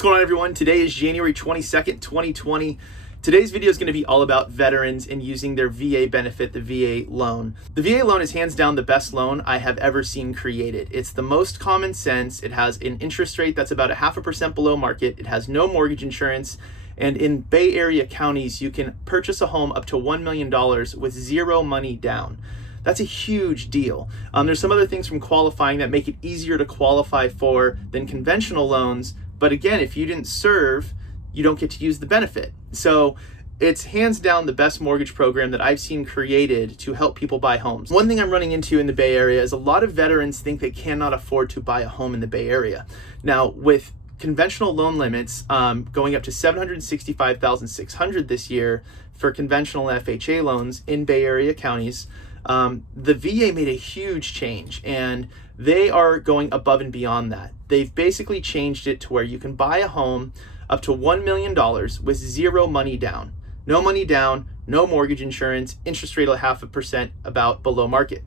What's going on, everyone? Today is January 22nd, 2020. Today's video is going to be all about veterans and using their VA benefit, the VA loan. The VA loan is hands down the best loan I have ever seen created. It's the most common sense. It has an interest rate that's about 0.5% below market. It has no mortgage insurance. And in Bay Area counties, you can purchase a home up to $1 million with zero money down. That's a huge deal. There's some other things from qualifying that make it easier to qualify for than conventional loans. But again, if you didn't serve, you don't get to use the benefit. So it's hands down the best mortgage program that I've seen created to help people buy homes. One thing I'm running into in the Bay Area is a lot of veterans think they cannot afford to buy a home in the Bay Area. Now, with conventional loan limits going up to $765,600 this year for conventional FHA loans in Bay Area counties, the VA made a huge change, and they are going above and beyond that. They've basically changed it to where you can buy a home up to $1 million with zero money down. No money down, no mortgage insurance, interest rate of 0.5% about below market.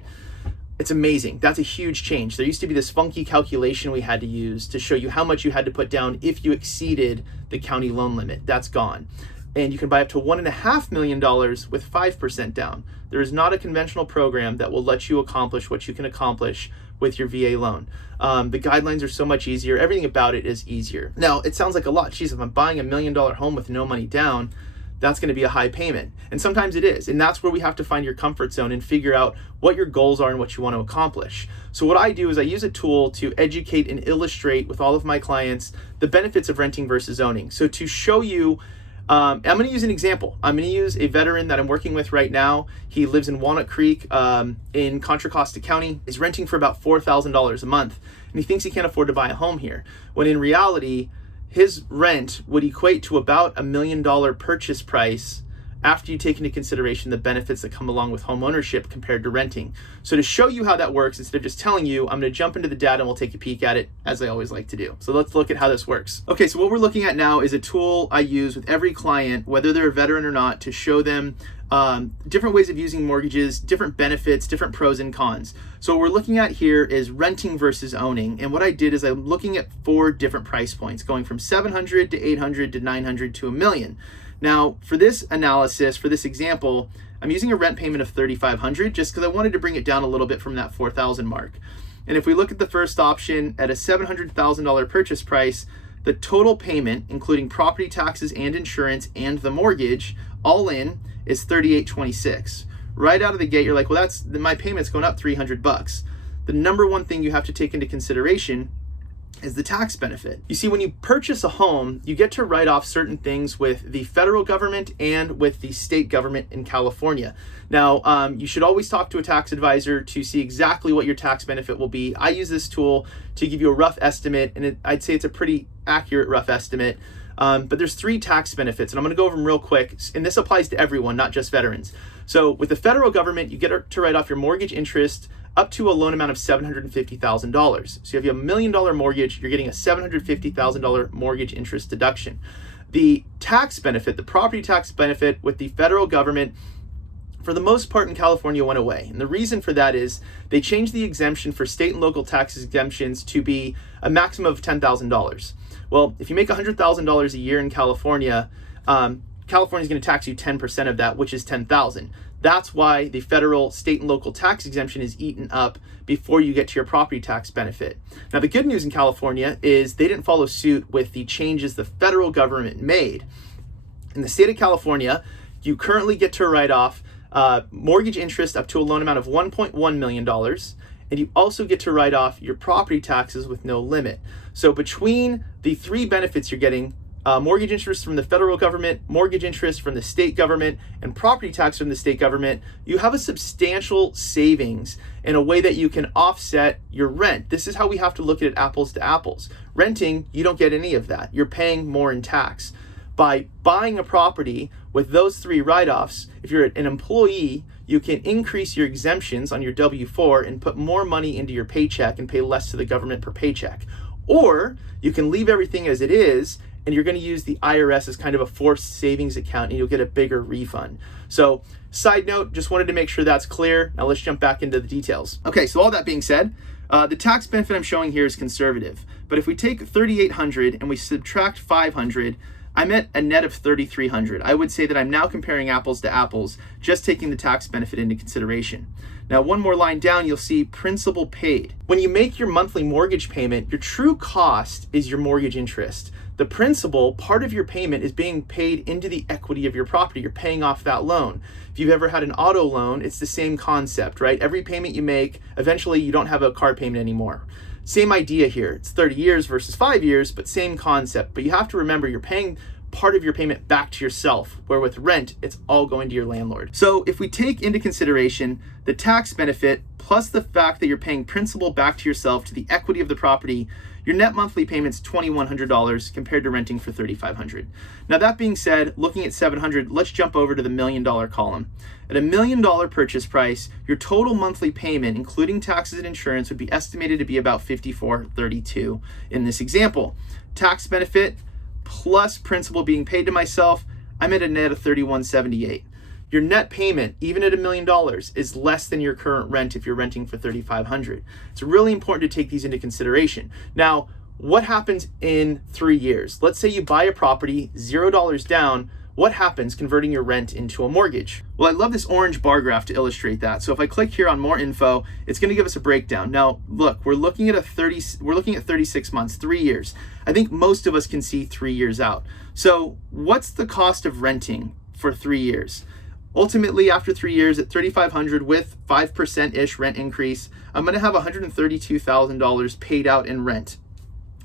It's amazing. That's a huge change. There used to be this funky calculation we had to use to show you how much you had to put down if you exceeded the county loan limit. That's gone. And you can buy up to $1.5 million with 5% down. There is not a conventional program that will let you accomplish what you can accomplish with your VA loan. The guidelines are so much easier. Everything about it is easier. Now, it sounds like a lot. Geez, if I'm buying $1 million home with no money down, that's going to be a high payment. And sometimes it is. And that's where we have to find your comfort zone and figure out what your goals are and what you want to accomplish. So what I do is I use a tool to educate and illustrate with all of my clients the benefits of renting versus owning. So to show you, I'm going to use an example. I'm going to use a veteran that I'm working with right now. He lives in Walnut Creek in Contra Costa County. He's renting for about $4,000 a month, and he thinks he can't afford to buy a home here, when in reality, his rent would equate to about $1 million purchase price after you take into consideration the benefits that come along with home ownership compared to renting. So to show you how that works, instead of just telling you, I'm going to jump into the data and we'll take a peek at it, as I always like to do. So let's look at how this works. Okay, so what we're looking at now is a tool I use with every client, whether they're a veteran or not, to show them different ways of using mortgages, different benefits, different pros and cons. So what we're looking at here is renting versus owning. And what I did is I'm looking at 4 different price points, going from $700 to $800 to $900 to $1 million. Now, for this analysis, for this example, I'm using a rent payment of $3,500 just because I wanted to bring it down a little bit from that $4,000 mark. And if we look at the first option at a $700,000 purchase price, the total payment, including property taxes and insurance and the mortgage, all in is $3,826. Right out of the gate, you're like, well, my payment's going up $300. The number one thing you have to take into consideration is the tax benefit. You see, when you purchase a home, you get to write off certain things with the federal government and with the state government in California. Now, you should always talk to a tax advisor to see exactly what your tax benefit will be. I use this tool to give you a rough estimate, and I'd say it's a pretty accurate rough estimate. But there's 3 tax benefits, and I'm going to go over them real quick. And this applies to everyone, not just veterans. So with the federal government, you get to write off your mortgage interest up to a loan amount of $750,000. So if you have $1 million mortgage, you're getting a $750,000 mortgage interest deduction. The tax benefit, the property tax benefit with the federal government, for the most part in California, went away. And the reason for that is they changed the exemption for state and local tax exemptions to be a maximum of $10,000. Well, if you make $100,000 a year in California, California is going to tax you 10% of that, which is $10,000. That's why the federal, state, and local tax exemption is eaten up before you get to your property tax benefit. Now, the good news in California is they didn't follow suit with the changes the federal government made. In the state of California, you currently get to write off mortgage interest up to a loan amount of $1.1 million, and you also get to write off your property taxes with no limit. So between the 3 benefits you're getting, mortgage interest from the federal government, mortgage interest from the state government, and property tax from the state government, you have a substantial savings in a way that you can offset your rent. This is how we have to look at it apples to apples. Renting, you don't get any of that. You're paying more in tax. By buying a property with those 3 write-offs, if you're an employee, you can increase your exemptions on your W-4 and put more money into your paycheck and pay less to the government per paycheck. Or you can leave everything as it is, and you're going to use the IRS as kind of a forced savings account, and you'll get a bigger refund. So, side note, just wanted to make sure that's clear. Now let's jump back into the details. Okay, so all that being said, the tax benefit I'm showing here is conservative, But if we take $3,800 and we subtract $500, I'm at a net of $3,300. I would say that I'm now comparing apples to apples, just taking the tax benefit into consideration. Now, one more line down, you'll see principal paid. When you make your monthly mortgage payment, your true cost is your mortgage interest. The principal, part of your payment, is being paid into the equity of your property. You're paying off that loan. If you've ever had an auto loan, it's the same concept, right? Every payment you make, eventually you don't have a car payment anymore. Same idea here. It's 30 years versus 5 years, but same concept. But you have to remember, you're paying part of your payment back to yourself, where with rent, it's all going to your landlord. So if we take into consideration the tax benefit plus the fact that you're paying principal back to yourself to the equity of the property, your net monthly payment's $2,100 compared to renting for $3,500. Now that being said, looking at $700, let's jump over to the $1 million column. At $1 million purchase price, your total monthly payment, including taxes and insurance, would be estimated to be about $54.32 in this example. Tax benefit plus principal being paid to myself, I'm at a net of $31.78. Your net payment, even at $1 million, is less than your current rent if you're renting for $3,500. It's really important to take these into consideration. Now, what happens in 3 years? Let's say you buy a property, $0 down. What happens converting your rent into a mortgage? Well, I love this orange bar graph to illustrate that. So if I click here on more info, it's going to give us a breakdown. Now, look, we're looking at 36 months, 3 years. I think most of us can see 3 years out. So what's the cost of renting for 3 years? Ultimately, after 3 years at $3,500 with 5%-ish rent increase, I'm going to have $132,000 paid out in rent.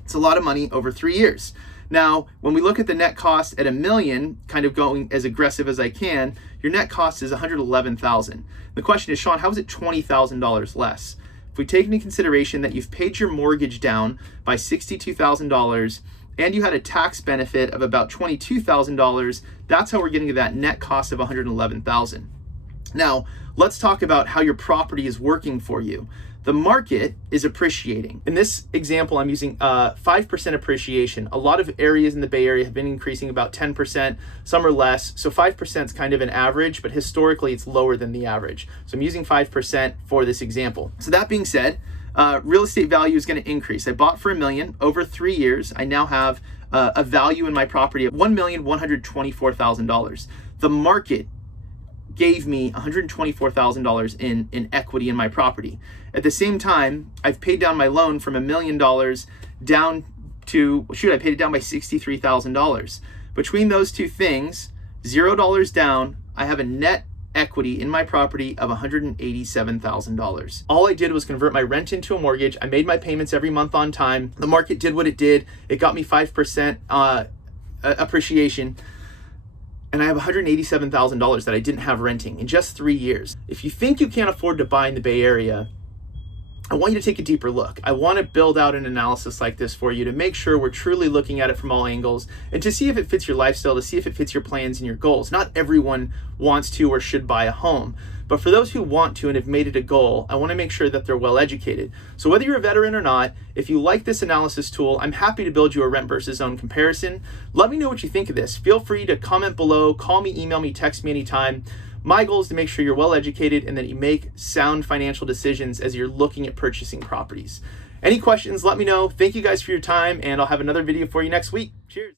It's a lot of money over 3 years. Now, when we look at the net cost at $1 million, kind of going as aggressive as I can, your net cost is $111,000. The question is, Sean, how is it $20,000 less? If we take into consideration that you've paid your mortgage down by $62,000 and you had a tax benefit of about $22,000, that's how we're getting to that net cost of $111,000. Now, let's talk about how your property is working for you. The market is appreciating. In this example, I'm using 5% appreciation. A lot of areas in the Bay Area have been increasing about 10%, some are less. So 5% is kind of an average, but historically it's lower than the average. So I'm using 5% for this example. So that being said, real estate value is going to increase. I bought for $1 million over 3 years. I now have a value in my property of $1,124,000. The market gave me $124,000 in equity in my property. At the same time, I've paid down my loan from $1 million down to, I paid it down by $63,000. Between those two things, $0 down, I have a net equity in my property of $187,000. All I did was convert my rent into a mortgage. I made my payments every month on time. The market did what it did. It got me 5% appreciation. And I have $187,000 that I didn't have renting in just 3 years. If you think you can't afford to buy in the Bay Area, I want you to take a deeper look. I want to build out an analysis like this for you to make sure we're truly looking at it from all angles and to see if it fits your lifestyle, to see if it fits your plans and your goals. Not everyone wants to or should buy a home, but for those who want to and have made it a goal, I want to make sure that they're well educated. So whether you're a veteran or not, if you like this analysis tool, I'm happy to build you a rent versus own comparison. Let me know what you think of this. Feel free to comment below, call me, email me, text me anytime. My goal is to make sure you're well educated and that you make sound financial decisions as you're looking at purchasing properties. Any questions, let me know. Thank you guys for your time, and I'll have another video for you next week. Cheers.